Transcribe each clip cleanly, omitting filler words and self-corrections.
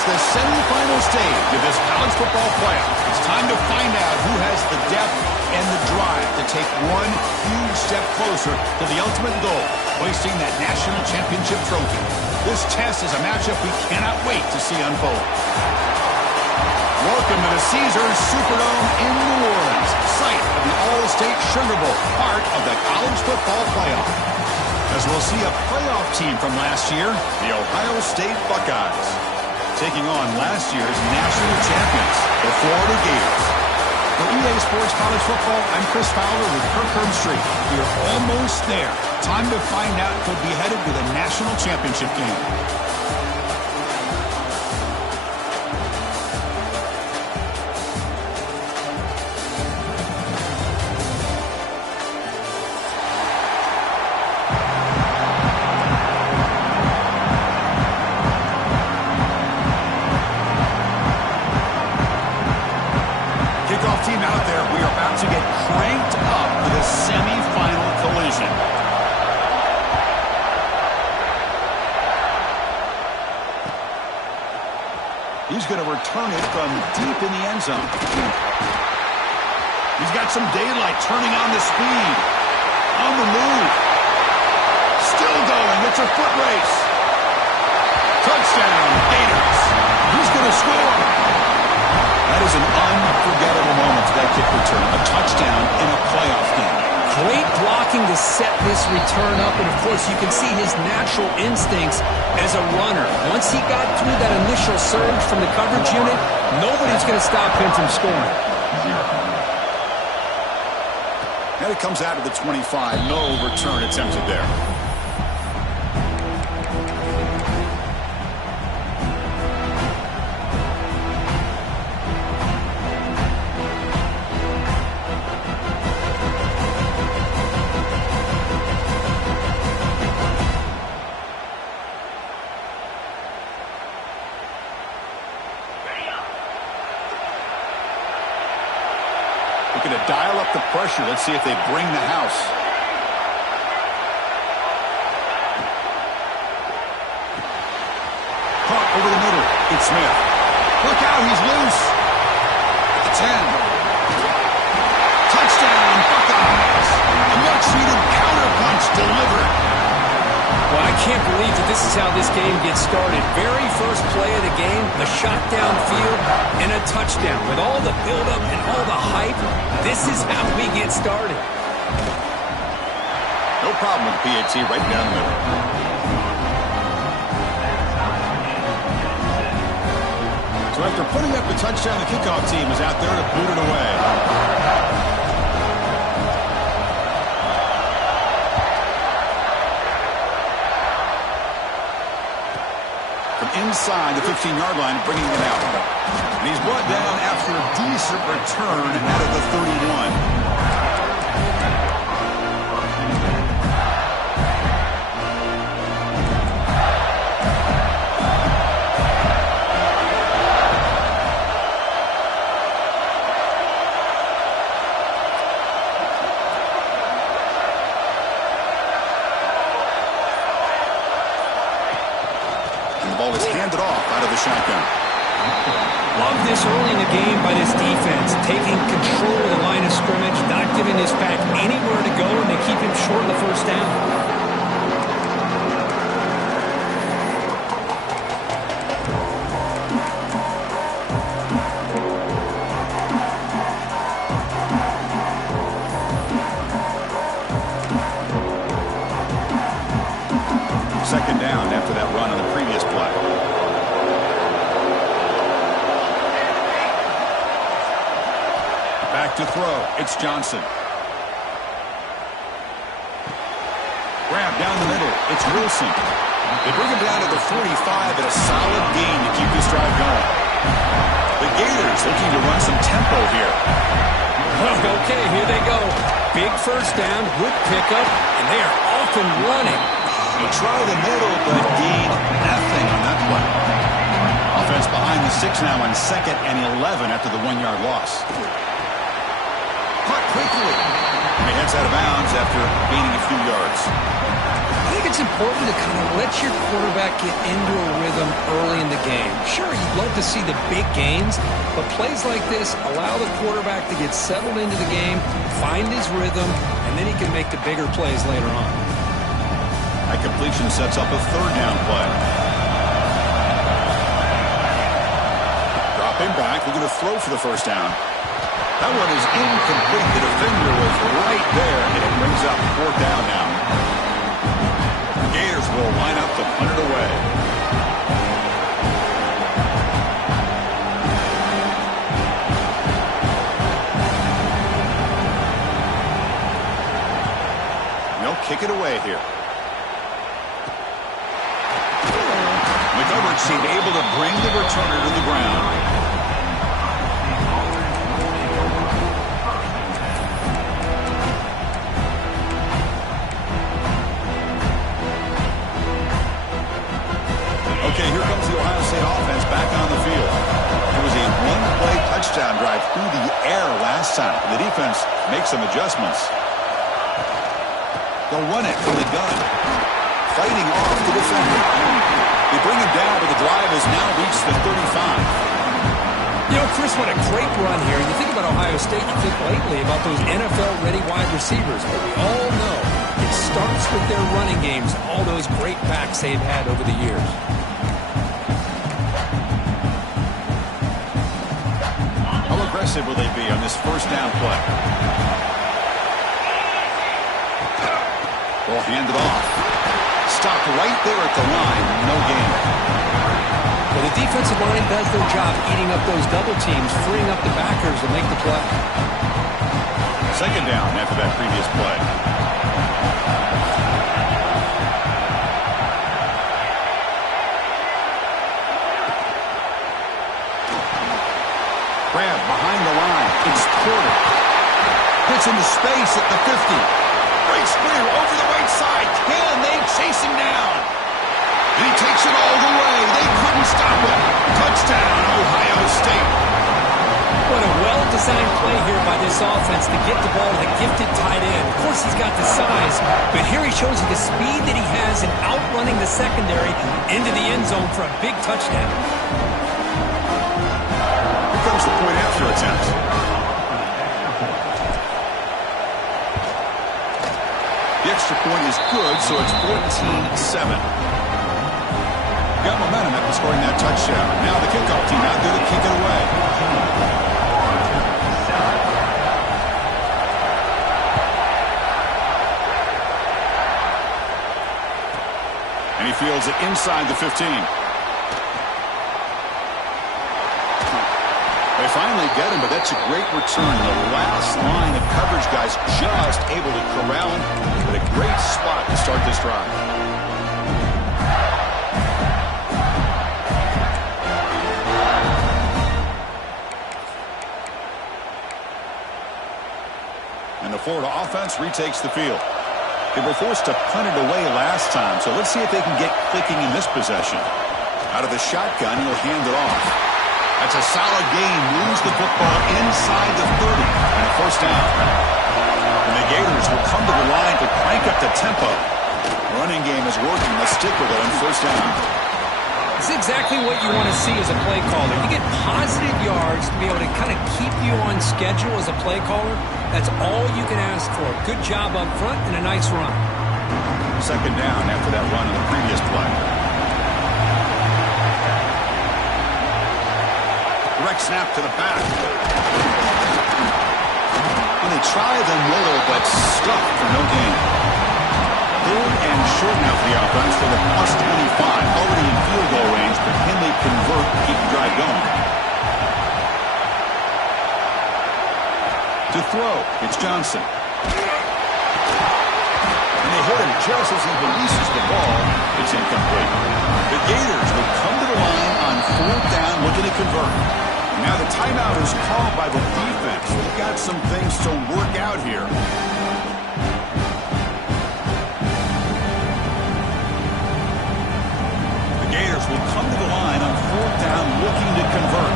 It's the semifinal stage of this college football playoff. It's time to find out who has the depth and the drive to take one huge step closer to the ultimate goal, hoisting that national championship trophy. This test is a matchup we cannot wait to see unfold. Welcome to the Caesars Superdome in New Orleans, site of the All-State Sugar Bowl, part of the college football playoff. As we'll see a playoff team from last year, the Ohio State Buckeyes, taking on last year's national champions, the Florida Gators. For EA Sports College Football, I'm Chris Fowler with Kirk Herbstreit. We're almost there. Time to find out who'll be headed to the national championship game. Team out there, we are about to get cranked up for the semifinal collision. He's going to return it from deep in the end zone. He's got some daylight, turning on the speed. On the move. Still going. It's a foot race. Touchdown, Gators. He's going to score. That is an unforgettable moment for that kick return. A touchdown in a playoff game. Great blocking to set this return up, and of course you can see his natural instincts as a runner. Once he got through that initial surge from the coverage unit, nobody's going to stop him from scoring. And it comes out of the 25. No return attempted there. Looking to dial up the pressure. Let's see if they bring the house. Caught over the middle. It's Smith. Look out, he's loose. 10. Touchdown, Buckeyes. A much-needed counterpunch delivered. Well, I can't believe that this is how this game gets started. Very first play of the game, a shot downfield, and a touchdown. With all the buildup and all the hype, this is how we get started. No problem with PAT right down the middle. So after putting up the touchdown, the kickoff team is out there to boot it away. Inside the 15-yard line, bringing it out. And he's brought down after a decent return out of the 31. Ball is handed off out of the shotgun. Love this early in the game by this defense, taking control of the line of scrimmage, not giving this back anywhere to go, and they keep him short of the first down. Second down after that run on the previous play. Back to throw. It's Johnson. Grab down the middle. It's Wilson. They bring him down to the 45 at a solid gain to keep this drive going. The Gators looking to run some tempo here. Okay, here they go. Big first down, good pickup, and they are off and running. He tried the middle, but gained nothing on that play. Offense behind the 6 now on 2nd and 11 after the 1-yard loss. Caught quickly. And he heads out of bounds after gaining a few yards. I think it's important to kind of let your quarterback get into a rhythm early in the game. Sure, you'd love to see the big gains, but plays like this allow the quarterback to get settled into the game, find his rhythm, and then he can make the bigger plays later on. That completion sets up a third down play. Dropping back, looking to throw for the first down. That one is incomplete. The defender was right there, and it brings up fourth down now. The Gators will line up to punt it away. They'll kick it away here. McGovern seemed able to bring the returner to the ground. Okay, here comes the Ohio State offense back on the field. It was a one-play touchdown drive through the air last time. The defense makes some adjustments. They'll run it from the gun. Fighting off the defender. They bring him down, but the drive has now reached the 35. You know, Chris, what a great run here. You think about Ohio State, you think lately about those NFL-ready wide receivers. But we all know it starts with their running games, all those great backs they've had over the years. How aggressive will they be on this first down play? They'll hand it off. Stopped right there at the line. No gain. Well, the defensive line does their job eating up those double teams, freeing up the backers to make the play. Second down after that previous play. Grab behind the line. It's Porter. Hits into space at the 50. Breaks clear over the right side. Can they chase him down? And he takes it all the way. They couldn't stop him. Touchdown, Ohio State. What a well-designed play here by this offense to get the ball to the gifted tight end. Of course, he's got the size, but here he shows you the speed that he has in outrunning the secondary into the end zone for a big touchdown. Here comes the point after attempt. The extra point is good, so it's 14-7. Got momentum after scoring that touchdown. Now the kickoff team out there to kick it away. And he fields it inside the 15. They finally get him, but that's a great return. The last line of coverage guys just able to corral him, but a great spot to start this drive. And the Florida offense retakes the field. They were forced to punt it away last time, so let's see if they can get clicking in this possession. Out of the shotgun, he'll hand it off. That's a solid gain. Moves the football inside the 30 and a first down. And the Gators will come to the line to crank up the tempo. Running game is working. Let's stick with it on first down. It's exactly what you want to see as a play caller. You get positive yards to be able to kind of keep you on schedule as a play caller. That's all you can ask for. Good job up front and a nice run. Second down after that run on the previous play. Direct snap to the back. And they try the middle, but stuck for no gain. Third and short now for the offense for the plus 25. Already in field goal range, but can they convert to keep the drive going? To throw, it's Johnson. And they hit him just as he releases the ball. It's incomplete. The Gators will come to the line on fourth down, looking to convert. Now the timeout is called by the defense. We've got some things to work out here. The Gators will come to the line on fourth down, looking to convert.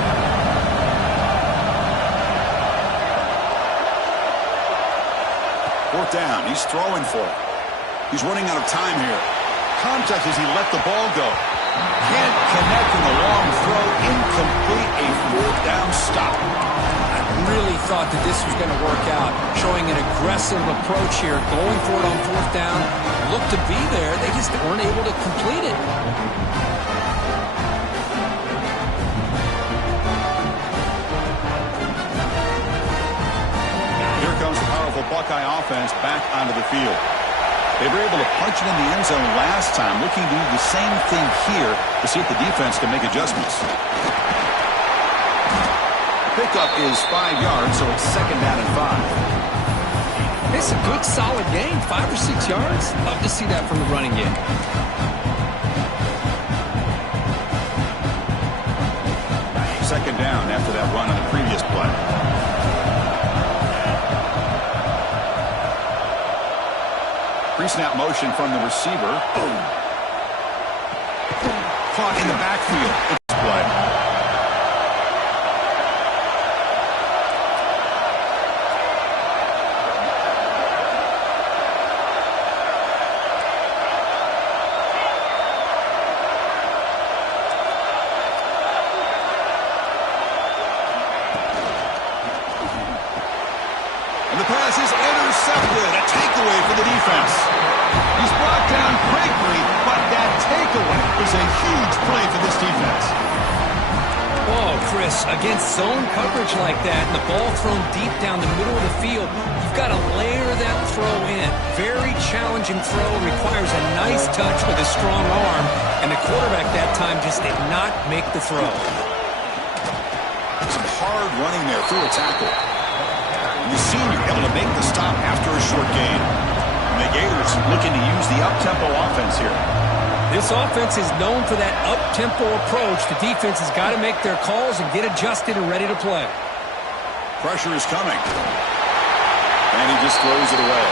Fourth down, he's throwing for it. He's running out of time here. contact as he let the ball go. Can't connect in the long throw. Incomplete, a fourth down stop. I really thought that this was going to work out, showing an aggressive approach here, going for it on fourth down. Looked to be there. They just weren't able to complete it. Here comes the powerful Buckeye offense back onto the field. They were able to punch it in the end zone last time, looking to do the same thing here to see if the defense can make adjustments. Pickup is 5 yards, so it's 2nd down and 5. It's a good, solid game, 5 or 6 yards. Love to see that from the running game. Second down after that run on the previous play. Pre-snap motion from the receiver. Boom. Caught in the backfield. It's play. And the pass is intercepted. A takeaway for the defense. He's brought down quickly, but that takeaway is a huge play for this defense. Oh, Chris, against zone coverage like that and the ball thrown deep down the middle of the field, you've got to layer that throw in. Very challenging throw, requires a nice touch with a strong arm, and the quarterback that time just did not make the throw. Some hard running there through a tackle. And the senior able to make the stop after a short gain. And the Gators looking to use the up-tempo offense here. This offense is known for that up-tempo approach. The defense has got to make their calls and get adjusted and ready to play. Pressure is coming. And he just throws it away.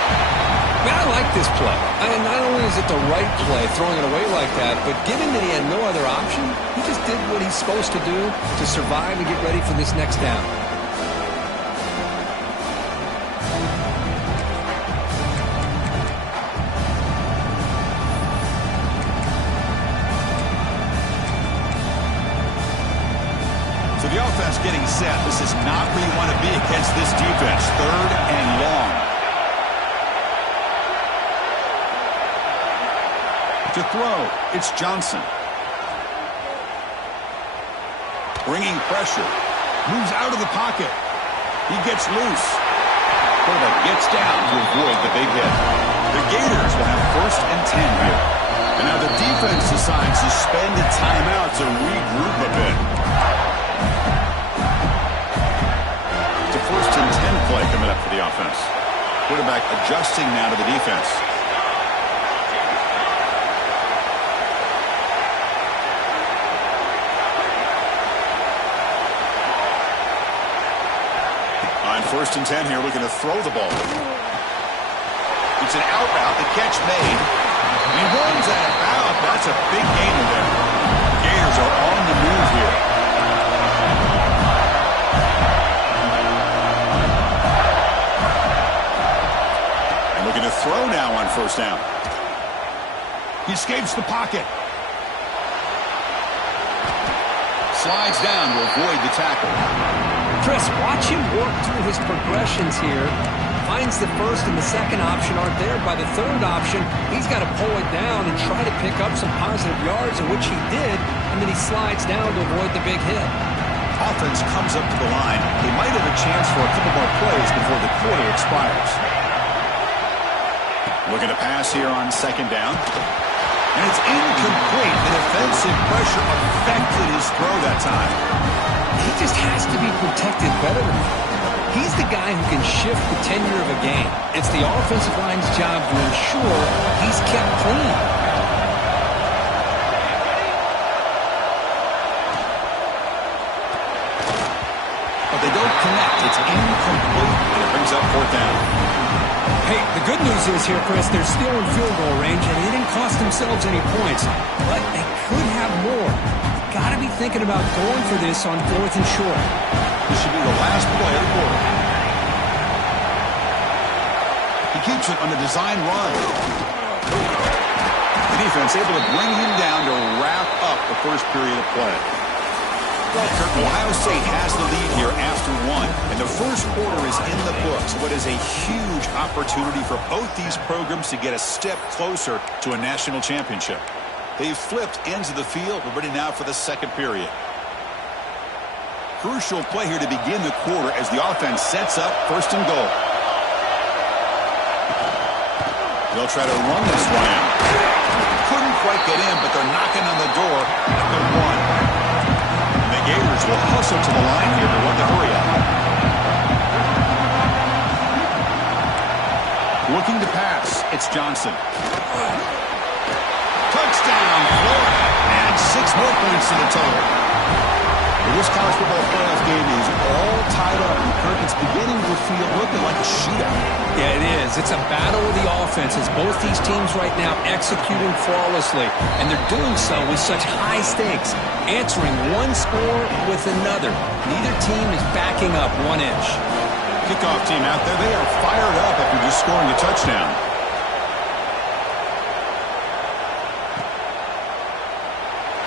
Man, I like this play. Not only is it the right play, throwing it away like that, but given that he had no other option, he just did what he's supposed to do to survive and get ready for this next down. So the offense getting set. This is not where you want to be against this defense. 3rd and long. To throw, it's Johnson. Bringing pressure. Moves out of the pocket. He gets loose. Quarterback gets down to avoid the big hit. The Gators will have 1st and 10 here. And now the defense decides to spend a timeout to regroup a bit. It's a 1st and 10 play coming up for the offense. Quarterback adjusting now to the defense. On 1st and 10 here, looking to throw the ball. It's an out route, the catch made. And he runs out of bounds. That's a big gain in there. Gators are on the move here. And looking to throw now on 1st down. He escapes the pocket. Slides down to avoid the tackle. Chris, watch him work through his progressions here. Finds the 1st and the 2nd option aren't there. By the 3rd option, he's got to pull it down and try to pick up some positive yards, in which he did, and then he slides down to avoid the big hit. Offense comes up to the line. They might have a chance for a couple more plays before the quarter expires. Looking to pass here on 2nd down. And it's incomplete. The defensive pressure affected his throw that time. He just has to be protected better than that. He's the guy who can shift the tenure of a game. It's the offensive line's job to ensure he's kept clean. But they don't connect. It's incomplete, and it brings up 4th down. Hey, the good news is here, Chris, they're still in field goal range, and they didn't cost themselves any points. But they could have more. Got to be thinking about going for this on 4th and short. This should be the last play of the quarter. He keeps it on the design run. And defense able to bring him down to wrap up the first period of play. Well, Kirk, Ohio State has the lead here after one, and the first quarter is in the books. What is a huge opportunity for both these programs to get a step closer to a national championship. They've flipped ends of the field. We're ready now for the second period. Crucial play here to begin the quarter as the offense sets up first and goal. They'll try to run this one in. Couldn't quite get in, but they're knocking on the door at the one. Gators will hustle to the line here to run the hurry up. Looking to pass, it's Johnson. Touchdown, Florida, and 6 more points to the total. This college football playoff game is all tied up, and Kirk, it's beginning to feel looking like a shootout. Yeah, it is. It's a battle of the offenses. Both these teams right now executing flawlessly, and they're doing so with such high stakes, answering one score with another. Neither team is backing up 1 inch. Kickoff team out there, they are fired up after just scoring a touchdown.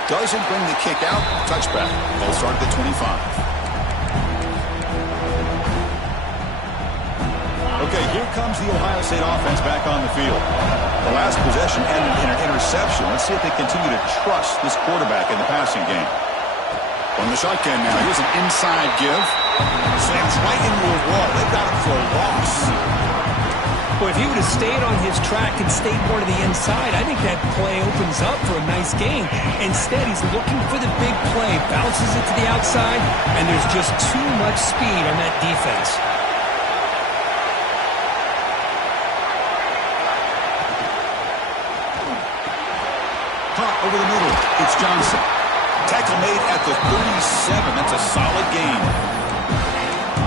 Doesn't bring the kick out. Touchback. Ball start at the 25. Okay, here comes the Ohio State offense back on the field. The last possession ended in an interception. Let's see if they continue to trust this quarterback in the passing game. On the shotgun now, here's an inside give. Slams right into a wall. They've got him for a loss. Boy, if he would have stayed on his track and stayed more to the inside, I think that play opens up for a nice gain. Instead, he's looking for the big play, bounces it to the outside, and there's just too much speed on that defense. Caught over the middle. It's Johnson. Tackle made at the 37. That's a solid gain.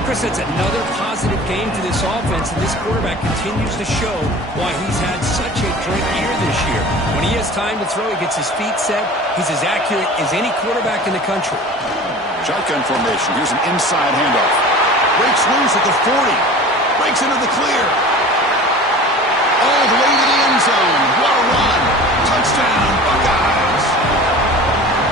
Chris, that's another positive game to this offense, and this quarterback continues to show why he's had such a great year this year. When he has time to throw, he gets his feet set. He's as accurate as any quarterback in the country. Shotgun formation. Here's an inside handoff. Breaks loose at the 40. Breaks into the clear. All the way to the end zone. What a run. Touchdown, Buckeyes.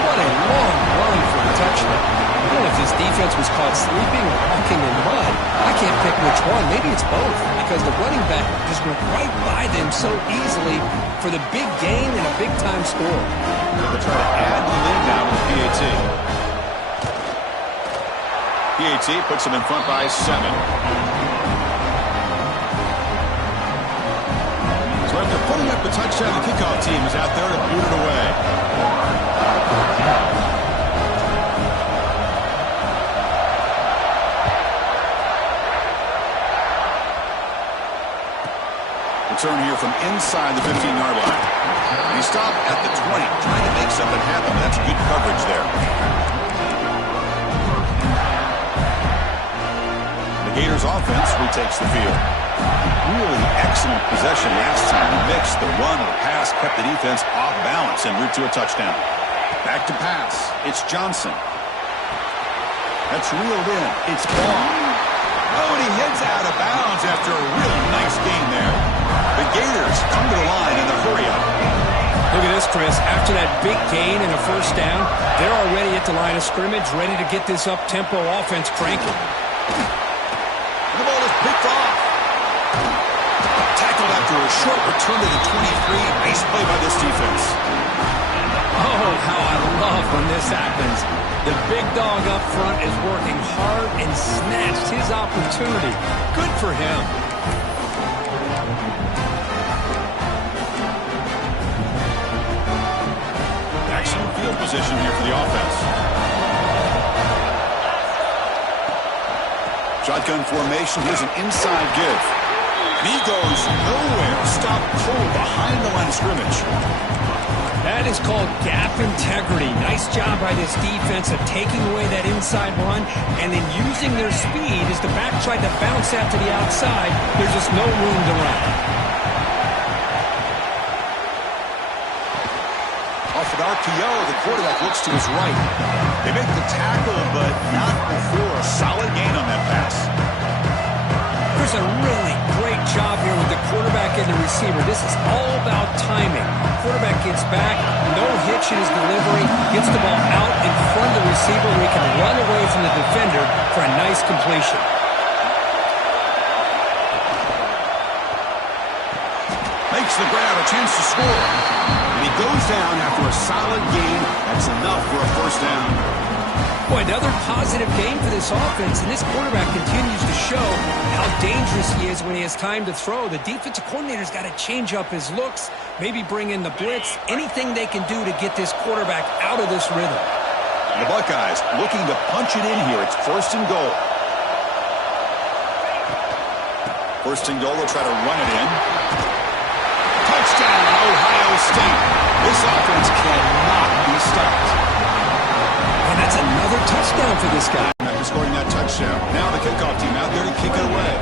What a long run for a touchdown. I don't know if this defense was caught sleeping or walking in mud. I can't pick which one. Maybe it's both, because the running back just went right by them so easily for the big gain and a big-time score. They'll try to add the lead now with PAT. PAT puts them in front by 7. So after putting up the touchdown, the kickoff team is out there to boot it away. Return here from inside the 15-yard line. He stopped at the 20, trying to make something happen. That's good coverage there. The Gators offense retakes the field. Really excellent possession last time. The mix, the run, or pass kept the defense off balance en route to a touchdown. Back to pass. It's Johnson. That's reeled in. It's Ball. Oh, and he hits out of bounds after a real nice gain there. The Gators come to the line in the hurry-up. Look at this, Chris. After that big gain and a first down, they're already at the line of scrimmage, ready to get this up-tempo offense cranking. The ball is picked off. Tackled after a short return to the 23. Nice play by this defense. Oh, how I love when this happens. The big dog up front is working hard and snatched his opportunity. Good for him. Excellent field position here for the offense. Shotgun formation. Here's an inside give. And he goes nowhere. Stop cold behind the line of scrimmage. That is called gap integrity. Nice job by this defense of taking away that inside run and then using their speed as the back tried to bounce out to the outside. There's just no room to run. Off an RPO, the quarterback looks to his right. They make the tackle, but not before a solid gain on that pass. There's a really great job here with the the quarterback and the receiver. This is all about timing. Quarterback gets back, no hitch in his delivery, gets the ball out in front of the receiver where he can run away from the defender for a nice completion. Makes the grab, a chance to score. And he goes down after a solid gain. That's enough for a first down. Boy, another positive game for this offense, and this quarterback continues to show how dangerous he is when he has time to throw. The defensive coordinator's got to change up his looks, maybe bring in the blitz, anything they can do to get this quarterback out of this rhythm. The Buckeyes looking to punch it in here. It's first and goal. First and goal, they'll try to run it in. Touchdown, Ohio State. This offense cannot be stopped. And that's another touchdown for this guy. After scoring that touchdown, now the kickoff team out there to kick it away.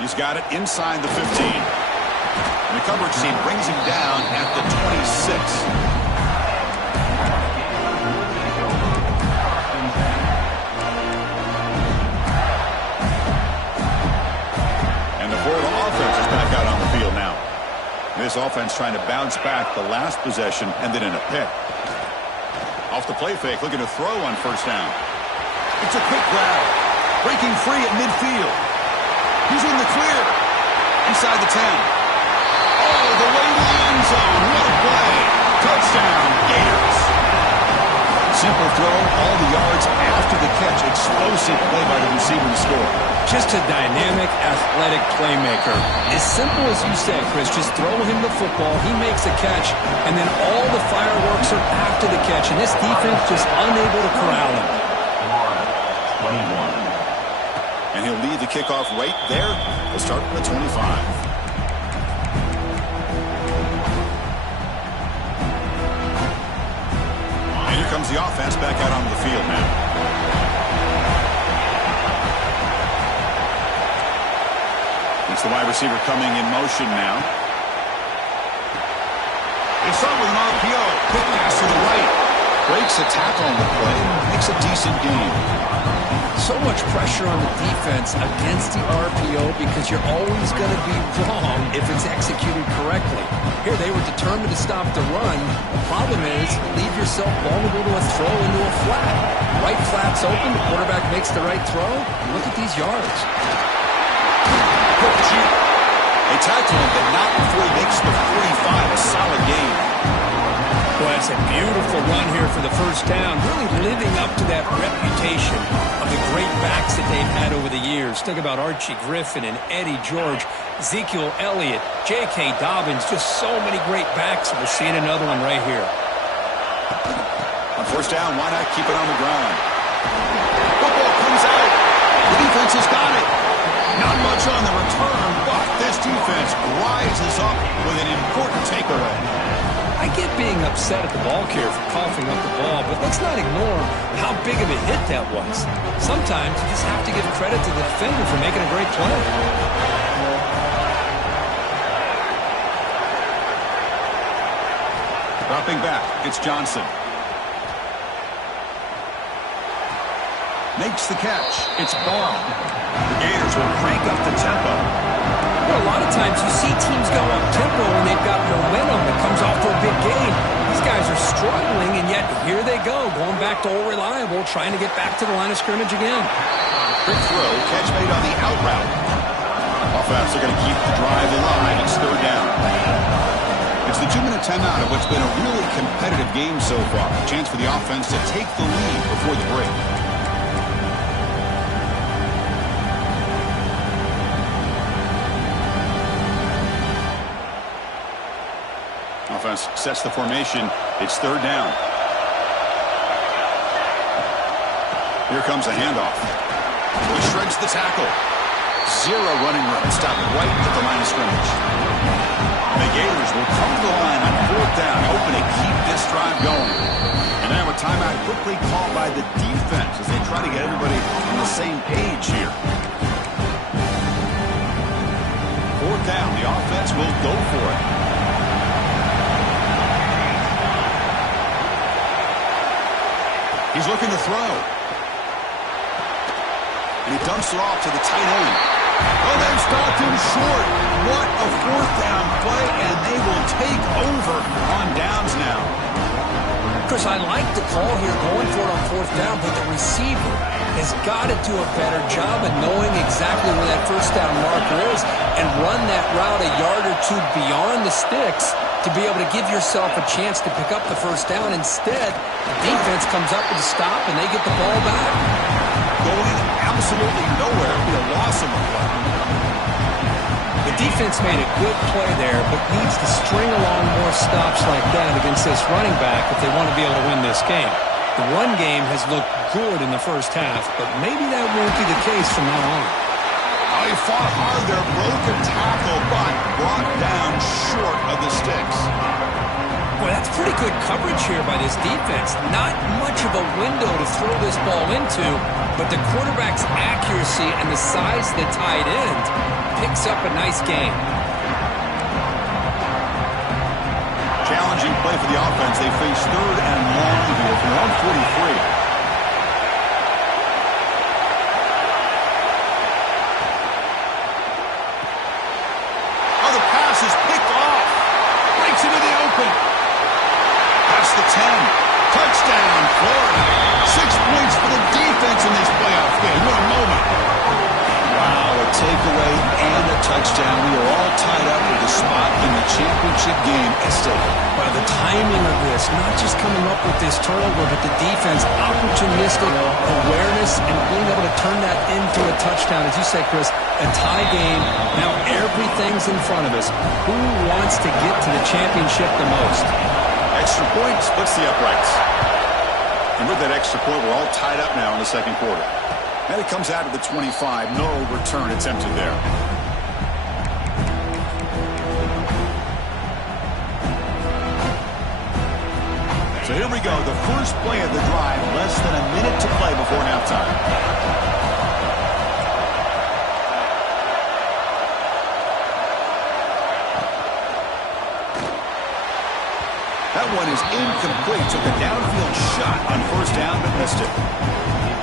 He's got it inside the 15. And the coverage team brings him down at the 26. This offense trying to bounce back the last possession and then in a pick. Off the play fake, looking to throw on first down. It's a quick grab. Breaking free at midfield. He's in the clear. Inside the 10. Oh, the way to the end zone. What a play. Touchdown, Gators. Simple throw, all the yards after the catch. Explosive play by the receiver to score. Just a dynamic, athletic playmaker. As simple as you said, Chris, just throw him the football, he makes a catch, and then all the fireworks are after the catch, and this defense just unable to corral him. 21. And he'll lead the kickoff right there. We'll start from the 25. And here comes the offense back out onto the field now. It's the wide receiver coming in motion now. It's up with an RPO. Quick pass to the right. Breaks a tackle on the play. Makes a decent gain. So much pressure on the defense against the RPO because you're always going to be wrong if it's executed correctly. Here they were determined to stop the run. The problem is leave yourself vulnerable to a throw into a flat. Right flat's open. The quarterback makes the right throw. Look at these yards. They tackle him, but not before he makes the 45. A solid game. Well, it's a beautiful run here for the first down, really living up to that reputation of the great backs that they've had over the years. Think about Archie Griffin and Eddie George, Ezekiel Elliott, J.K. Dobbins, just so many great backs. We're seeing another one right here. On first down, why not keep it on the ground? Football comes out. The defense has got it. Not much on the return, but this defense rises up with an important takeaway. I get being upset at the ball carrier for coughing up the ball, but let's not ignore how big of a hit that was. Sometimes you just have to give credit to the defender for making a great play. Dropping back, it's Johnson. Makes the catch. It's Barr. The Gators will crank up the tempo. Well, a lot of times you see teams go up tempo when they've got momentum that comes off to a big gain. These guys are struggling, and yet here they go, going back to old reliable, trying to get back to the line of scrimmage again. Quick throw, catch made on the out route. Offense are going to keep the drive alive. It's third down. It's the 2-minute timeout of what's been a really competitive game so far. A chance for the offense to take the lead before the break. Offense sets the formation. It's third down. Here comes a handoff. He shreds the tackle. Zero running room. Stopped right at the line of scrimmage. The Gators will come to the line on fourth down, hoping to keep this drive going. And now a timeout quickly called by the defense as they try to get everybody on the same page here. Fourth down. The offense will go for it. He's looking to throw. And he dumps it off to the tight end. Oh, they've stopped him short. What a fourth down play, and they will take over on downs now. Chris, I like the call here going for it on fourth down, but the receiver has got to do a better job of knowing exactly where that first down marker is and run that route a yard or two beyond the sticks to be able to give yourself a chance to pick up the first down. Instead, the defense comes up with a stop, and they get the ball back. Going absolutely nowhere. It'll be a loss of the play. The defense made a good play there, but needs to string along more stops like that against this running back if they want to be able to win this game. The run game has looked good in the first half, but maybe that won't be the case from now on. Oh, he fought hard there, broke a tackle, but brought down short of the sticks. Boy, that's pretty good coverage here by this defense. Not much of a window to throw this ball into, but the quarterback's accuracy and the size of the tight end picks up a nice gain. Challenging play for the offense. They face third and long here from around 43. Oh, the pass is picked off. Breaks into the open. That's the 10. Touchdown, Florida. 6 points for the defense in this playoff game. What a moment. Wow, a takeaway and a touchdown. We are all tied up with a spot in the championship game at stake. By the timing of this, not just coming up with this turnover, but the defense, opportunistic awareness, and being able to turn that into a touchdown. As you say, Chris, a tie game. Now everything's in front of us. Who wants to get to the championship the most? Extra point splits the uprights. And with that extra point, we're all tied up now in the second quarter. And it comes out of the 25. No return attempted there. So here we go. The first play of the drive. Less than a minute to play before halftime. That one is incomplete. Took a downfield shot on first down, but missed it.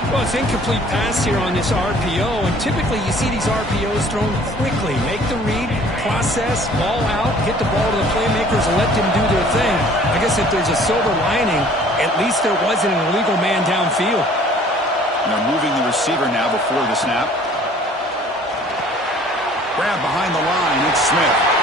Well, it's incomplete pass here on this RPO, and typically you see these RPOs thrown quickly. Make the read, process, ball out, get the ball to the playmakers, and let them do their thing. I guess if there's a silver lining, at least there wasn't an illegal man downfield. They're moving the receiver now before the snap. Grab behind the line. It's Smith.